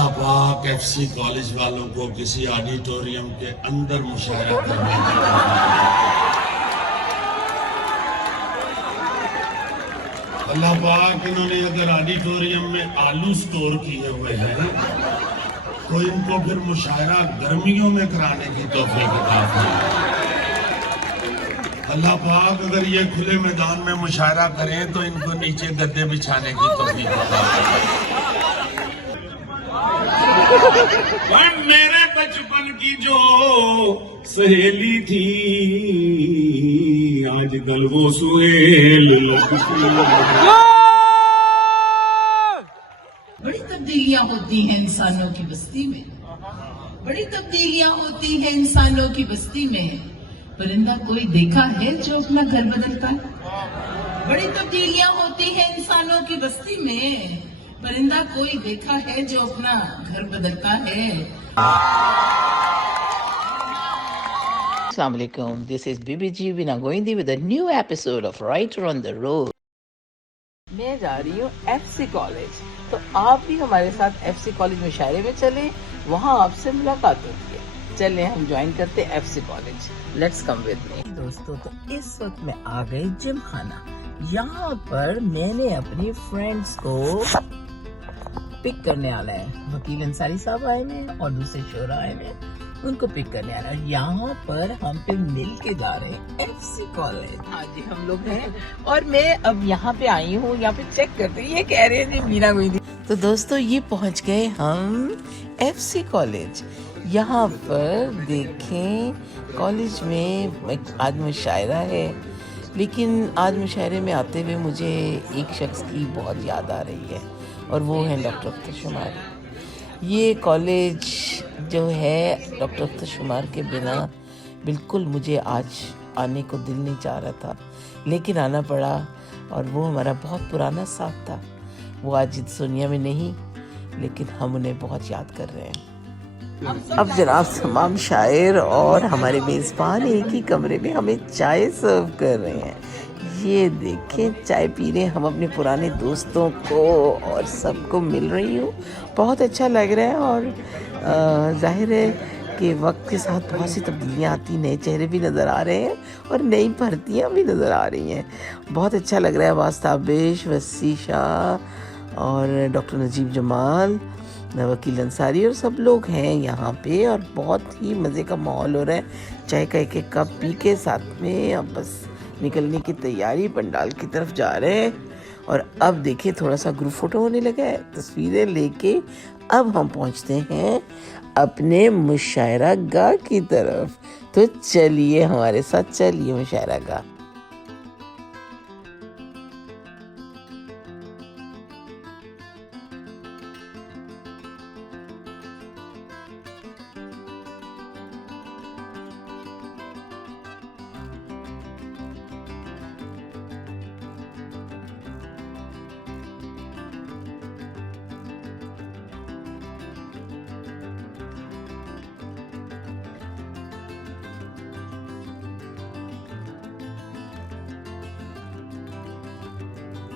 अल्लाह पाक FC college वालों को किसी ऑडिटोरियम के अंदर मुशायरा करने की अल्लाह पाक इन्होंने अगर ऑडिटोरियम में आलू स्टोर किए हुए हैं तो इनको फिर मुशायरा गर्मियों में कराने की तौफीक अता फरमाए। अल्लाह पाक अगर ये खुले मैदान में मुशायरा करें तो इनको नीचे गद्दे बिछाने की तौफीक अता फरमाए। मेरे बचपन की जो सहेली थी आजकल वो सुहेल बड़ी तब्दीलियां होती हैं इंसानों की बस्ती में, बड़ी तब्दीलियां होती हैं इंसानों की बस्ती में। परिंदा कोई देखा है जो अपना घर बदलता है? बड़ी तब्दीलियां होती हैं इंसानों की बस्ती में। परिंदा कोई देखा है जो अपना घर बदलता है? Assalamu alaikum. This is BBG Vina Goindi with a new episode of Writer on the Road. मैं जा रही हूँ एफसी कॉलेज, तो आप भी हमारे साथ एफसी कॉलेज मुशायरे में चलें, वहाँ आपसे मुलाकात होती है। चलें हम ज्वाइन करते हैं FC college. Let's come with me. दोस्तों, तो इस वक्त मैं आ गई जिम खाना। यहाँ पर मैंने अपनी फ्रेंड्स को पिक करने आना है। वकील अंसारी साहब आए हैं और दूसरे शोरा आए हैं, उनको पिक करने आना है। यहाँ पर हम पे मिल के जा रहे हैं एफसी कॉलेज। हाँ जी, हम लोग हैं और मैं अब यहाँ पे आई हूँ, यहाँ पे चेक करते हैं। ये कह रहे हैं मीना गोइंदी। तो दोस्तों, ये पहुँच गए हम एफसी कॉलेज। यहाँ पर देखें, कॉलेज में आज मुशायरा है, लेकिन आज मुशायरे में आते हुए मुझे एक शख्स की बहुत याद आ रही है और वो है डॉक्टर अख्तर शुमार। ये कॉलेज जो है डॉक्टर अख्तर शुमार के बिना बिल्कुल मुझे आज आने को दिल नहीं चाह रहा था, लेकिन आना पड़ा। और वो हमारा बहुत पुराना साथ था। वो आज इस दुनिया में नहीं, लेकिन हम उन्हें बहुत याद कर रहे हैं। अब जनाब तमाम शायर और हमारे मेज़बान एक ही कमरे में हमें चाय सर्व कर रहे हैं। ये देखें, चाय पी रहे हैं हम अपने पुराने दोस्तों को और सबको मिल रही हूँ। बहुत अच्छा लग रहा है और जाहिर है कि वक्त के साथ बहुत सी तब्दीलियाँ आती, नए चेहरे भी नज़र आ रहे हैं और नई भर्तियाँ भी नज़र आ रही हैं। बहुत अच्छा लग रहा है। वास्ताबिश, वसी शाह और डॉक्टर नजीब जमाल, वकील अंसारी और सब लोग हैं यहाँ पे और बहुत ही मज़े का माहौल हो रहा है। चाय का एक एक कप पी के साथ में अब बस निकलने की तैयारी, पंडाल की तरफ जा रहे हैं। और अब देखिए, थोड़ा सा ग्रुप फोटो होने लगा है, तस्वीरें लेके अब हम पहुँचते हैं अपने मुशायरा गाह की तरफ। तो चलिए हमारे साथ, चलिए मुशायरा गाह।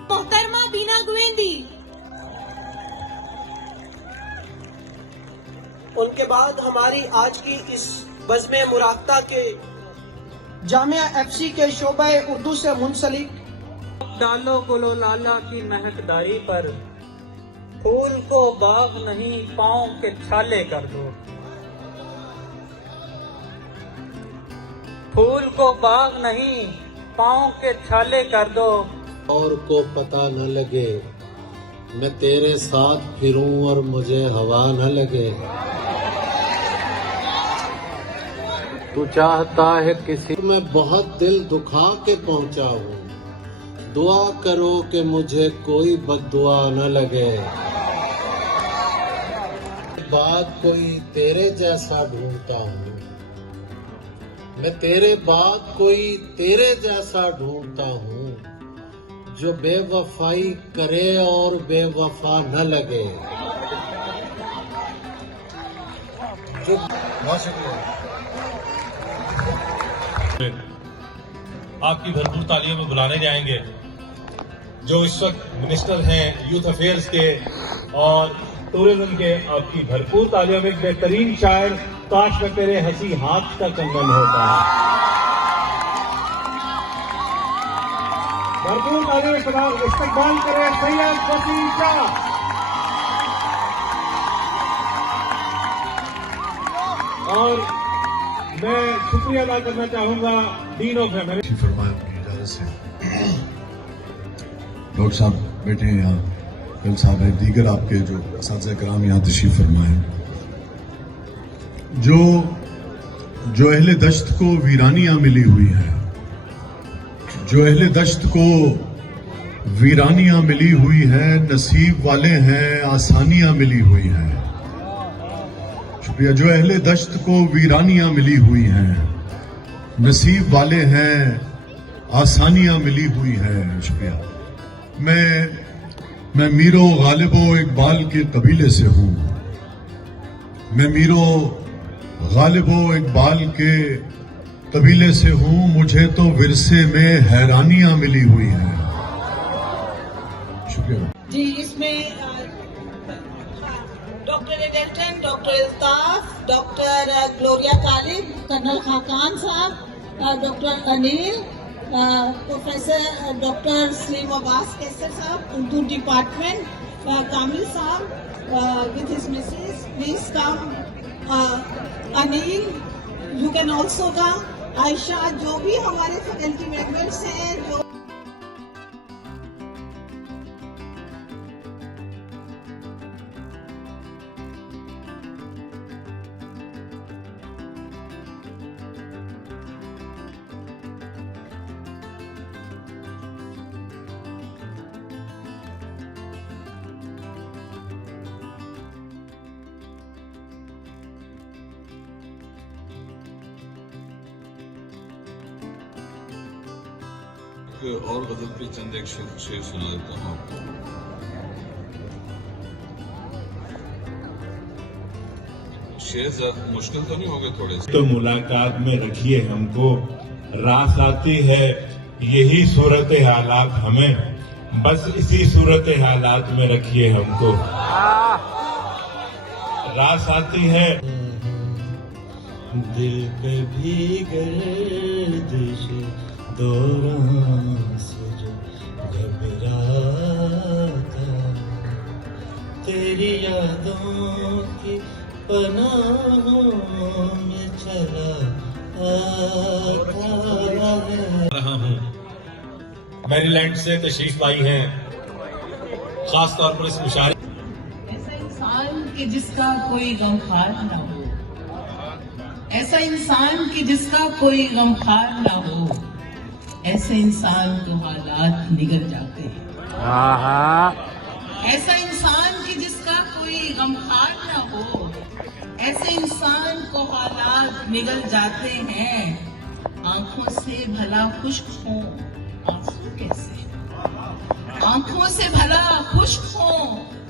मोहतरमा बीना गोविंदी, उनके बाद हमारी आज की इस बज़्म मुराकबा के जामिया एफसी के शोबे उर्दू से मुंसलिक डालो गुलो लाला की महकदारी पर, फूल को बाग नहीं पाँव के छाले कर दो। फूल को बाग नहीं पाँव के छाले कर दो। और को पता न लगे मैं तेरे साथ फिरूं और मुझे हवा न लगे। तू चाहता है किसी मैं बहुत दिल दुखा के पहुंचा हूँ, दुआ करो कि मुझे कोई बद्दुआ न लगे। बाद कोई तेरे जैसा ढूंढता हूँ, मैं तेरे बाद कोई तेरे जैसा ढूंढता हूँ, जो बेवफाई करे और बेवफा न लगे। जो आपकी भरपूर तालियों में बुलाने जाएंगे जो इस वक्त मिनिस्टर हैं यूथ अफेयर्स के और टूरिज्म के आपकी भरपूर तालियों में एक बेहतरीन शायर, काश में तेरे हंसी हाथ का कंगन होता है। भरपूर तालियों में इस्तकबाल करें सैयद वसीम शाह। और मैं शुक्रिया अदा करना चाहूंगा डीन ऑफ एमएनएस फरमाया की इजाजत से। डॉक्टर साहब बैठे हैं यहाँ, फिल साहब हैं, दीगर आपके जो असातिज़ा कराम यहाँ तशरीफ फरमाए। जो अहले दश्त को वीरानियां मिली हुई है, जो अहले दश्त को वीरानियां मिली हुई है, नसीब वाले हैं आसानियां मिली हुई हैं। शुक्रिया। जो अहले दश्त को वीरानियां मिली हुई हैं, नसीब वाले हैं आसानियां मिली हुई हैं। शुक्रिया। मैं मीरो गालिबो इकबाल के कबीले से हूँ। मैं मीरो गालिबो इकबाल के कबीले से हूँ। मुझे तो विरसे में हैरानियां मिली हुई हैं। शुक्रिया जी। इसमें doctor Adelton, doctor Iltaf, doctor Gloria Talib, colonel Khaqan साहब, doctor Anil, professor doctor Saleem Abbas Qaiser साहब, उर्दू डिपार्टमेंट, कामिल साहब with his Mrs, please come. Anil, you can also come. Ayesha, जो भी हमारे फैकल्टी मेंबर्स हैं, जो और गजल पे चंद एक शेर सुना देता हूँ आपको। शेर मुश्किल तो नहीं होंगे थोड़े से? तो मुलाकात में रखिए हमको, रास आती है यही सूरत हालात हमें, बस इसी सूरत हालात में रखिए हमको। रास आती है दिल पे भी गर्दिश दौरान से जो घबराता, तेरी यादों की पनाहों में चला रहा हूँ। मैरीलैंड से तशरीफ आई हैं, खास तौर पर इस मुशायरे। ऐसा इंसान कि जिसका कोई गमखार ना हो, ऐसा इंसान कि जिसका कोई गमखार ना हो, ऐसे इंसान को हालात निगल जाते हैं। ऐसा इंसान कि जिसका कोई गमखार ना हो, ऐसे इंसान को हालात निगल जाते हैं। आंखों से भला खुश्क हो आंसू कैसे, आंखों से भला खुश्क हो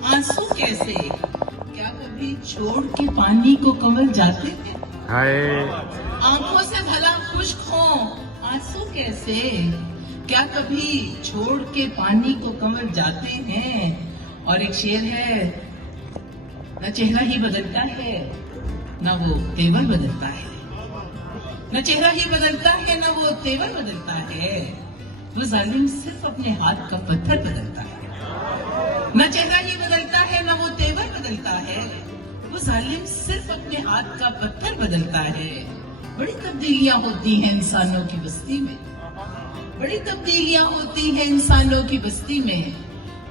आंसू कैसे, क्या कभी छोड़ के पानी को कमल जाते हैं? आंखों से भला खुश्क हो आंसू कैसे, क्या कभी छोड़ के पानी को कमल जाते हैं? और एक शेर है, न चेहरा ही बदलता है न वो तेवर बदलता है, न चेहरा ही बदलता है न वो तेवर बदलता है, वो जालिम सिर्फ अपने हाथ का पत्थर बदलता है। न चेहरा ही बदलता है न वो तेवर बदलता है, वो जालिम सिर्फ अपने हाथ का पत्थर बदलता है। बड़ी तब्दीलियां होती हैं इंसानों की बस्ती में, बड़ी तब्दीलियां होती हैं इंसानों की बस्ती में,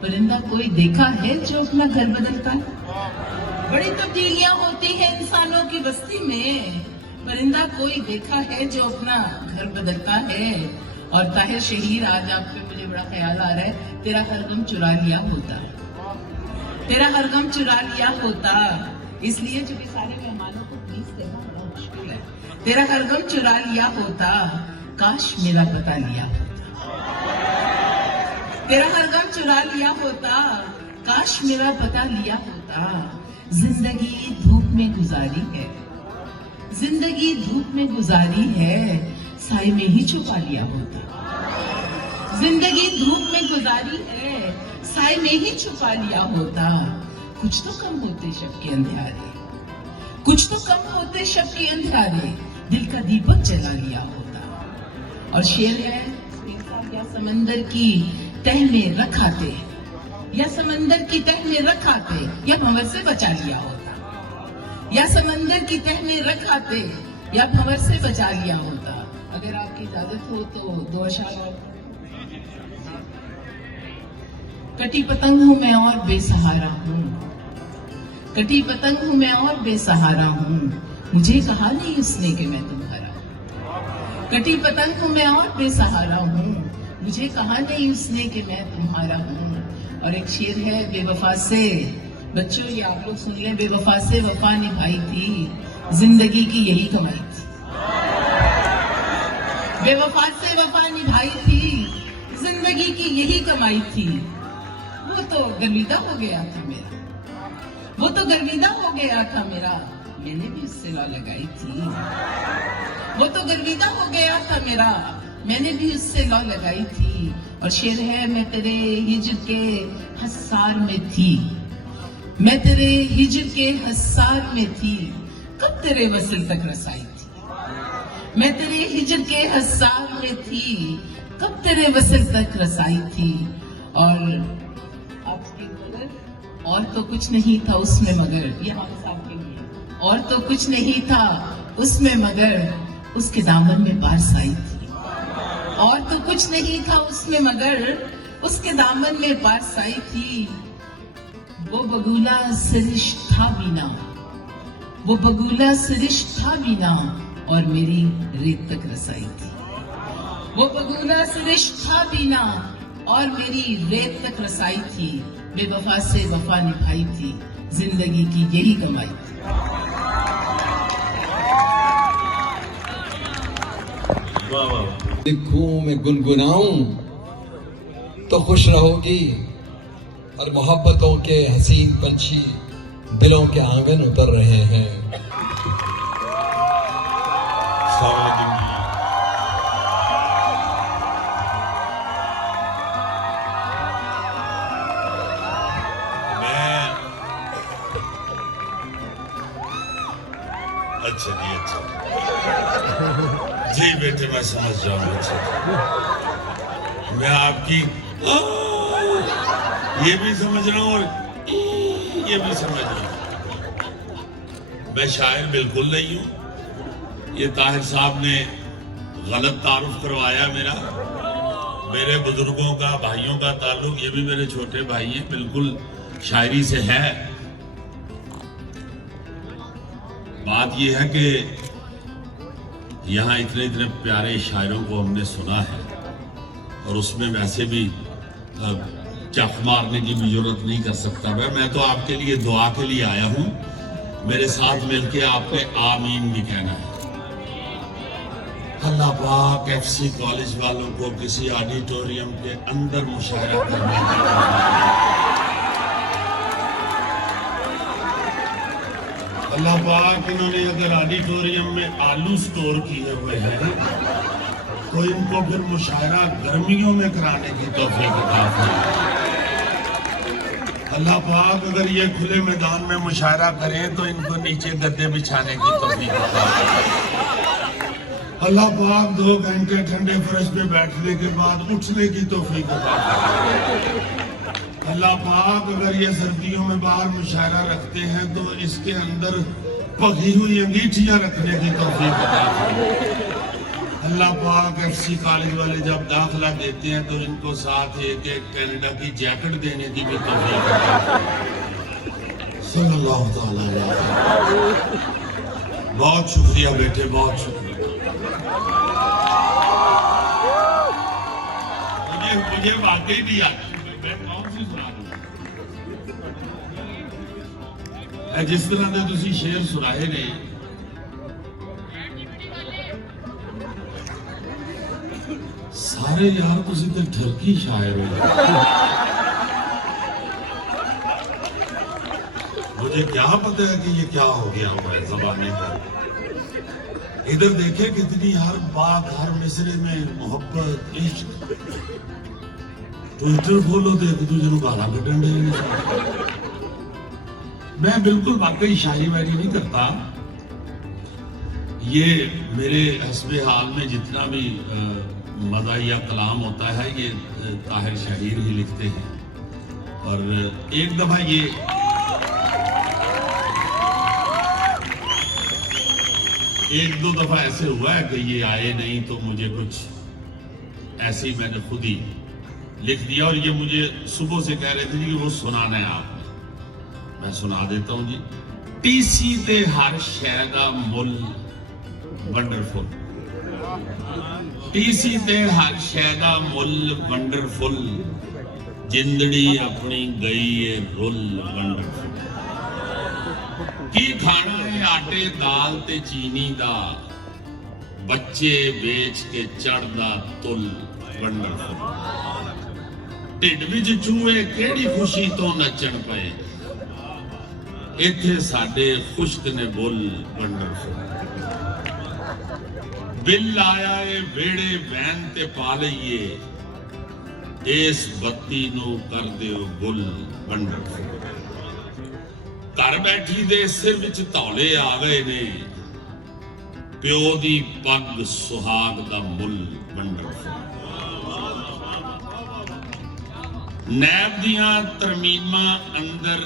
परिंदा कोई देखा है जो अपना घर बदलता है? बड़ी तब्दीलियां होती हैं इंसानों की बस्ती में, परिंदा कोई देखा है जो अपना घर बदलता है। और ताहिर शहीर, आज आप पे मुझे बड़ा ख्याल आ रहा है, तेरा हर गम चुरा लिया होता, तेरा हर गम चुरा लिया होता, इसलिए चूंकि सारे मेहमानों को प्लीज करना बड़ा मुश्किल है। तेरा हर गम चुरा लिया होता, काश मेरा पता लिया होता, तेरा हर गम चुरा लिया होता, काश मेरा पता लिया होता। जिंदगी धूप में गुजारी है, जिंदगी धूप में गुजारी है, साए में ही छुपा लिया होता। जिंदगी धूप में गुजारी है, साए में ही छुपा लिया होता। कुछ तो कम होते शब के अंधियारे, कुछ तो कम होते शब के अंधियारे, दिल का दीपक जला लिया होता। और शेर है, या समंदर की तह में रखाते, या समंदर की तह में रखाते, या भंवर से बचा लिया होता। या समंदर की तह में रखाते, या भंवर से बचा लिया होता। अगर आपकी इजाजत हो तो 2 अशआर और। कटी पतंग हूं मैं और बेसहारा हूं, कटी पतंग हूं मैं और बेसहारा हूं, मुझे कहा नहीं उसने कि मैं तुम्हारा हूं। कटी पतंग हूं मैं और बेसहारा हूं, मुझे कहा नहीं उसने कि मैं तुम्हारा हूं। और एक शेर है बेवफा से, बच्चों ये आप लोग सुन लें, बेवफा से वफा निभाई थी, जिंदगी की यही कमाई थी। बेवफा से वफा निभाई थी, जिंदगी की यही कमाई थी। वो तो गर्विदा हो गया था मेरा, वो तो गर्विदा हो गया था मेरा, मैंने भी उससे लौ लगाई थी। वो तो गर्विदा हो गया था मेरा, मैंने भी उससे लौ लगाई थी। और शेर है, मैं तेरे हिज्र के हसार में थी, मैं तेरे हिज्र के हसार में थी, कब तेरे वसल तक रसाई थी। मैं तेरे हिज्र के हसार में थी, कब तेरे वसल तक रसाई थी। और और तो कुछ नहीं था उसमें मगर, ये हम साहब के लिए, और तो कुछ नहीं था उसमें मगर उसके दामन में बारिश आई थी। और तो कुछ नहीं था उसमें मगर उसके दामन में बारिश आई थी। वो बगुला सरिश था बिना, वो बगुला सरिश था बिना, और मेरी रेत तक रसाई थी। वो बगुला सरिश था बिना और मेरी रेत तक रसाई थी। बेवफा से वफा निभाई थी, जिंदगी की यही कमाई थी। लिखूं मैं गुनगुनाऊं तो खुश रहोगी, और मोहब्बतों के हसीन पंछी दिलों के आंगन उतर रहे हैं। अच्छा जी, अच्छा जी बेटे, मैं समझ जाऊंगा। अच्छा, मैं आपकी ये भी समझ रहा हूँ और ये भी समझ रहा हूँ। मैं शायर बिल्कुल नहीं हूँ। ये ताहिर साहब ने गलत तारुफ करवाया मेरा, मेरे बुजुर्गों का, भाइयों का ताल्लुक, ये भी मेरे छोटे भाई हैं, बिल्कुल शायरी से है। बात यह है कि यहाँ इतने इतने प्यारे शायरों को हमने सुना है, और उसमें वैसे भी चख मारने की भी जरूरत नहीं कर सकता। मैं तो आपके लिए दुआ के लिए आया हूँ। मेरे साथ मिलके आपने आमीन भी कहना है। अल्लाह पाक एफसी कॉलेज वालों को किसी ऑडिटोरियम के अंदर मुशायरा करने की, अल्लाह पाक इन्होंने अगर ऑडिटोरियम में आलू स्टोर किए हुए हैं तो इनको फिर मुशायरा गर्मियों में कराने की तौफीक अता फरमाए। अल्लाह पाक अगर ये खुले मैदान में मुशायरा करें तो इनको नीचे गद्दे बिछाने की तौफीक अता फरमाए। अल्लाह पाक 2 घंटे ठंडे फर्श पे बैठने के बाद उठने की तौफीक अता फरमाए। अल्लाह पाक अगर ये सर्दियों में बाहर मुशायरा रखते हैं तो इसके अंदर पकी हुई अंगीठियां रखने की तौफीक अता फरमाए। अल्लाह पाक एफसी कॉलेज वाले जब दाखिला देते हैं तो इनको साथ एक कनाडा की जैकेट देने की भी तौफीक अता फरमाए। सल्लल्लाहु तआला अलैहि वसल्लम। बहुत शुक्रिया बेटे, बहुत शुक्रिया। मुझे वाकई नहीं आती, मैं कौन सी सुना दूं? जिस तरह के तुसी शेर सुनाए ने, सारे यार तुसी तो ठरकी शायर हो। मुझे क्या पता है कि ये क्या हो गया हुआ है जबाने पर। इधर देखे कितनी हर बात, हर मिसरे में मोहब्बत, इश्क। ट्विटर खोलो तो एक दूसरे को गाला कटन दे। मैं बिल्कुल वाकई शाहीवारी नहीं करता। ये मेरे हस्बे हाल में जितना भी मज़ाहिया कलाम होता है ये ताहिर शाहीर ही लिखते हैं। और एक दफा ये एक दो दफा ऐसे हुआ है कि ये आए नहीं तो मुझे कुछ ऐसे ही मैंने खुद ही लिख दिया, और ये मुझे सुबह से कह रहे थे कि वो सुनाना है आपने। मैं सुना देता हूं जी। टीसी ते हर शय दा मुल वंडरफुल, टीसी ते हर शय दा मुल वंडरफुल, जिंदड़ी अपनी गई है रुल वंडरफुल। की खाना है आटे दाल ते चीनी दा, बच्चे बेच के चढ़दा तुल वंडरफुल। ढिड विच चूहे केड़ी खुशी तो नचण पए, इत्थे साडे खुश्क ने बुल वंडरफुल। बिल आया है वेड़े वैन ते पा लईए, इस बत्ती नू कर दिओ गुल वंडरफुल। घर बैठी दे सिर विच धौले आ गए ने, प्यो दी पग सुहाग दा मुल वंडरफुल। नैब दियां तरमीमां अंदर,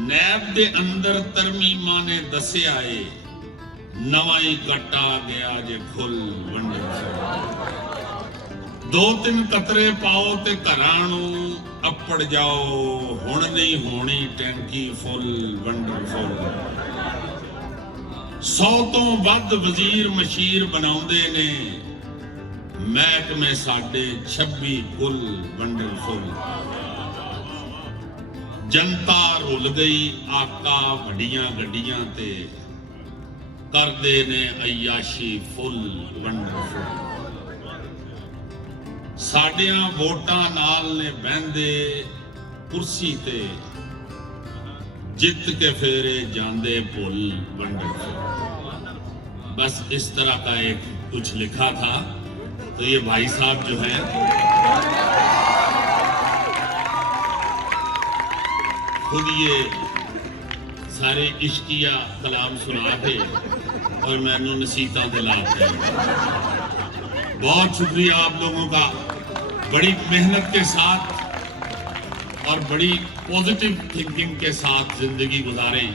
नैब दे अंदर तरमीमां ने दस्सिया है, नवां ही कट्टा गया जे फुल वंडरफुल। दो तीन कतरे पाओ ते घरां नूं अपड़ जाओ, हुण नहीं होनी टैंकी फुल वंडरफुल। 100 तो वध वजीर मशीर बनाउंदे ने, महकमे साडे 26 कुल वंडरफुल। जनता रुल गई आका वड्डियां गड्डियां ते, करदे ने अयाशी फुल वंडरफुल। साडियां वोटां नाल ने बहंदे कुर्सी ते, जित के फेरे जांदे पुल वंडरफुल। बस इस तरह का एक कुछ लिखा था। तो ये भाई साहब जो हैं खुद ये सारे इश्किया कलाम सुना के और मैनू नसीहतां दिलाते हैं। बहुत शुक्रिया आप लोगों का, बड़ी मेहनत के साथ और बड़ी पॉजिटिव थिंकिंग के साथ जिंदगी गुजारें।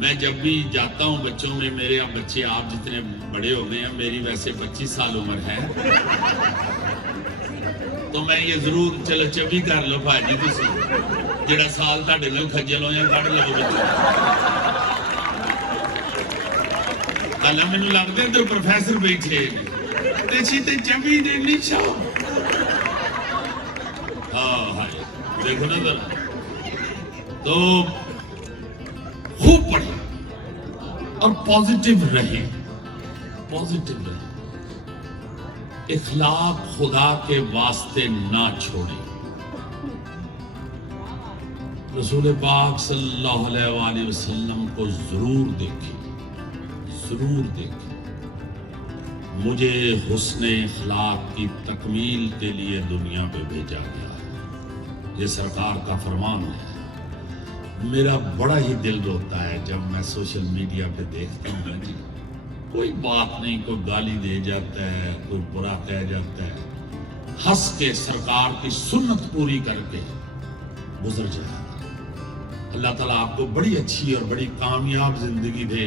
मैं जब भी जाता हूं बच्चों में, मेरे अब बच्चे आप जितने बड़े हो गए हैं, मेरी वैसे 25 साल उम्र है, तो मैं ये जरूर चलो चबी कर लो भाजी तुसी जेड़ा साल तुहाडे नाल खज्जल होया कढ लो बच्चे। कल मैनू लगदा इधर प्रोफेसर बैठे ते सीते चबी दे नीचा। हाँ हाय देखो ना जरा, तो खूब पढ़े और पॉजिटिव रहे, पॉजिटिव रहे। इखलाक खुदा के वास्ते ना छोड़े। रसूल पाक सल्लल्लाहु अलैहि वसल्लम को जरूर देखें, जरूर देखें। मुझे हुस्ने इखलाक की तकमील के लिए दुनिया पे भेजा गया है, ये सरकार का फरमान है। मेरा बड़ा ही दिल रोता है जब मैं सोशल मीडिया पे देखता हूँ जी, कोई बात नहीं, कोई गाली दे जाता है, कोई बुरा कह जाता है, हंस के सरकार की सुन्नत पूरी करके गुजर जाए। अल्लाह ताला आपको बड़ी अच्छी और बड़ी कामयाब जिंदगी दे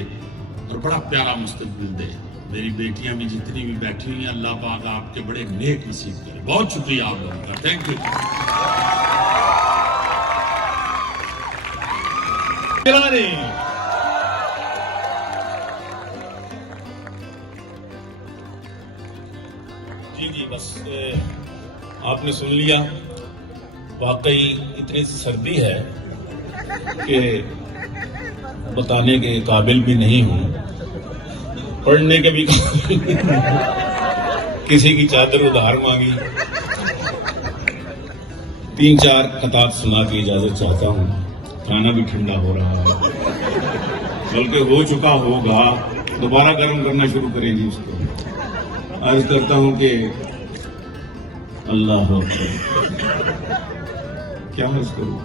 और बड़ा प्यारा मुस्तकबिल दे। मेरी बेटियां भी जितनी भी बैठी हुई हैं, अल्लाह पाक आपके बड़े नेक नसीब करे। बहुत शुक्रिया आप लोगों का, थैंक यू। जी जी बस आपने सुन लिया। वाकई इतनी सर्दी है कि बताने के काबिल भी नहीं हूँ, पढ़ने के भी किसी की चादर उधार मांगी। 3-4 खताब सुना के इजाजत चाहता हूँ। खाना भी ठंडा हो रहा है, बल्कि हो चुका होगा, दोबारा गर्म करना शुरू करेंगे उसको। अर्ज करता हूँ कि अल्लाह क्या अर्ज करूँ।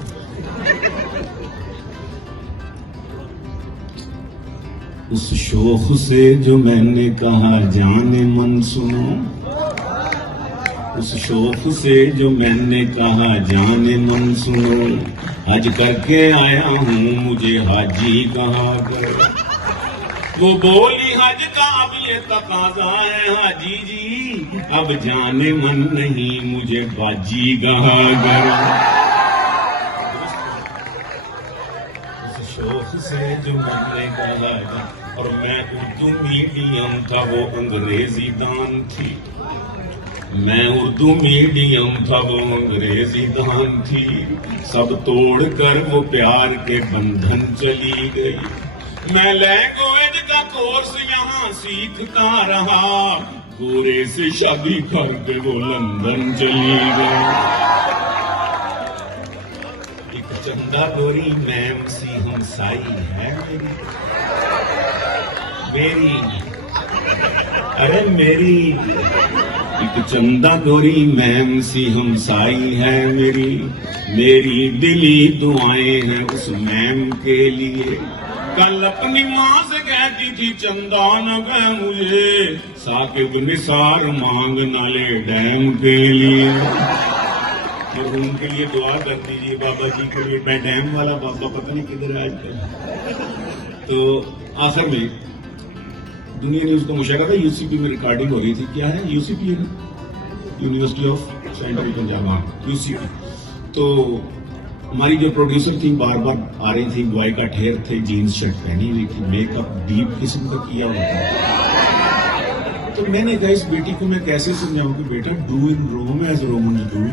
उस शोख से जो मैंने कहा जाने मन सुनो, उस शोख से जो मैंने कहा जाने मन सुनो, हज करके आया हूँ मुझे हाजी कहा कर। वो बोली हज का अब ये तकाजा है हाजी जी, अब जाने मन नहीं मुझे बाजी कहा कर। उस शोख से जो मैंने कहा, और मैं उर्दू मीडियम था वो अंग्रेजी दान थी, मैं उर्दू मीडियम था वो अंग्रेजी दान थी, सब तोड़ कर वो प्यार के बंधन चली गई। मैं लैंग्वेज का कोर्स यहाँ सीखता रहा, गोरे से शादी करके वो लंदन चली गई। एक चंदा गोरी मैम सी हमसाई है मेरी, अरे मेरी एक चंदा गोरी मैम सी हमसाई है मेरी दिली दुआएं हैं उस मैम के लिए। कल अपनी माँ से कहती थी चंदा न गए मुझे, साकिब निसार मांग नाले डैम के लिए। और उनके लिए दुआ कर दीजिए बाबा जी के लिए। मैं डैम वाला बाबा पता नहीं किधर है आजकल। तो आखिर में दुनिया न्यूज का मुशायरा था, यूसीपी में रिकॉर्डिंग हो रही थी। क्या है यूसीपी है ना, यूनिवर्सिटी ऑफ साइंटिफिक पंजाब, हाँ यूसीपी। तो हमारी जो प्रोड्यूसर थी बार बार आ रही थी, बॉय का ठेर थे, जीन्स शर्ट पहनी हुई थी, मेकअप डीप किस्म का किया हुआ था। तो मैंने कहा इस बेटी को मैं कैसे समझाऊं कि बेटा do in Rome as Roman do,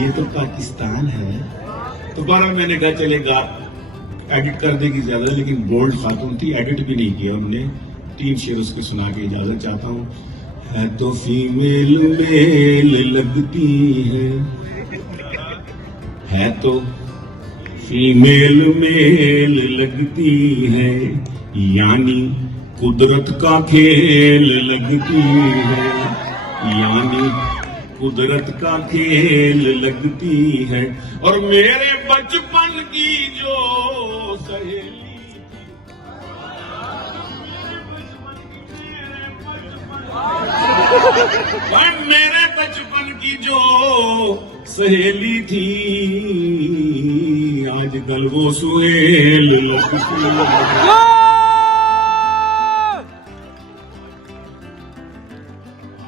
ये तो पाकिस्तान है। तो बारह मैंने कहा चलेगा एडिट कर देगी ज्यादा, लेकिन बोल्ड खातून थी, एडिट भी नहीं किया उन्होंने। 3 शेर उसको सुना के इजाजत चाहता हूँ। है तो फीमेल मेल लगती है तो फीमेल मेल लगती है, यानी कुदरत का खेल लगती है, यानी कुदरत का खेल लगती है। और मेरे बचपन की जो सहेली, मेरे बचपन की जो सहेली थी, आजकल वो सुहेल लगती है।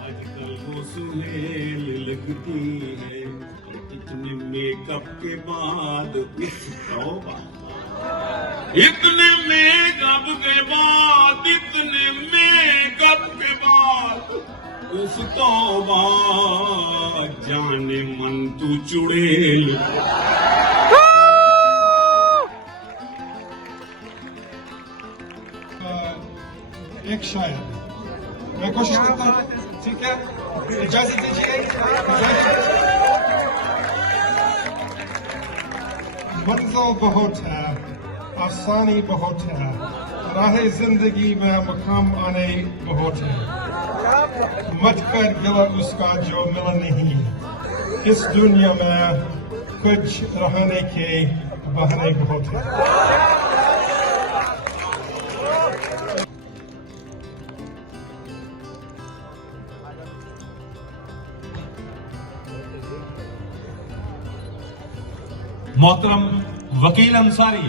आजकल वो सुहेल लगती है। इतने मेकअप के बाद इतने मेकअप के बाद, इतने मेकअप के बाद उस तौबा जाने मन तू चुड़ैल। एक शायर मैं कोशिश करता हूँ, ठीक है, इजाजत दीजिए। मंजिल बहुत है, आसानी बहुत है, राह जिंदगी में मकाम आने बहुत है, मत कर गिला उसका जो मिला नहीं। इस दुनिया में कुछ रहने के बहाने बहुत है। मोहतरम वकील Ansari,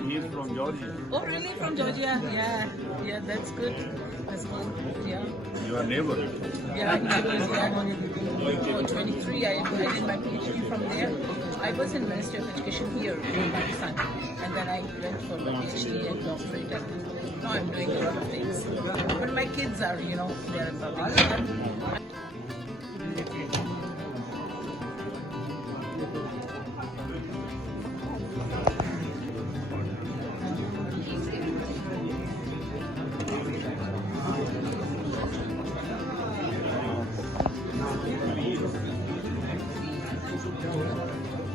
He is from Georgia. Oh, really? From Georgia? Yeah, that's good. That's good. Yeah. Your neighbor? Yeah, neighbors. Yeah. 23. I did my PhD from there. I was in Ministry of Education here in Pakistan, and then I went for my PhD and doctorate. I'm doing a lot of things. But my kids are, they're in public.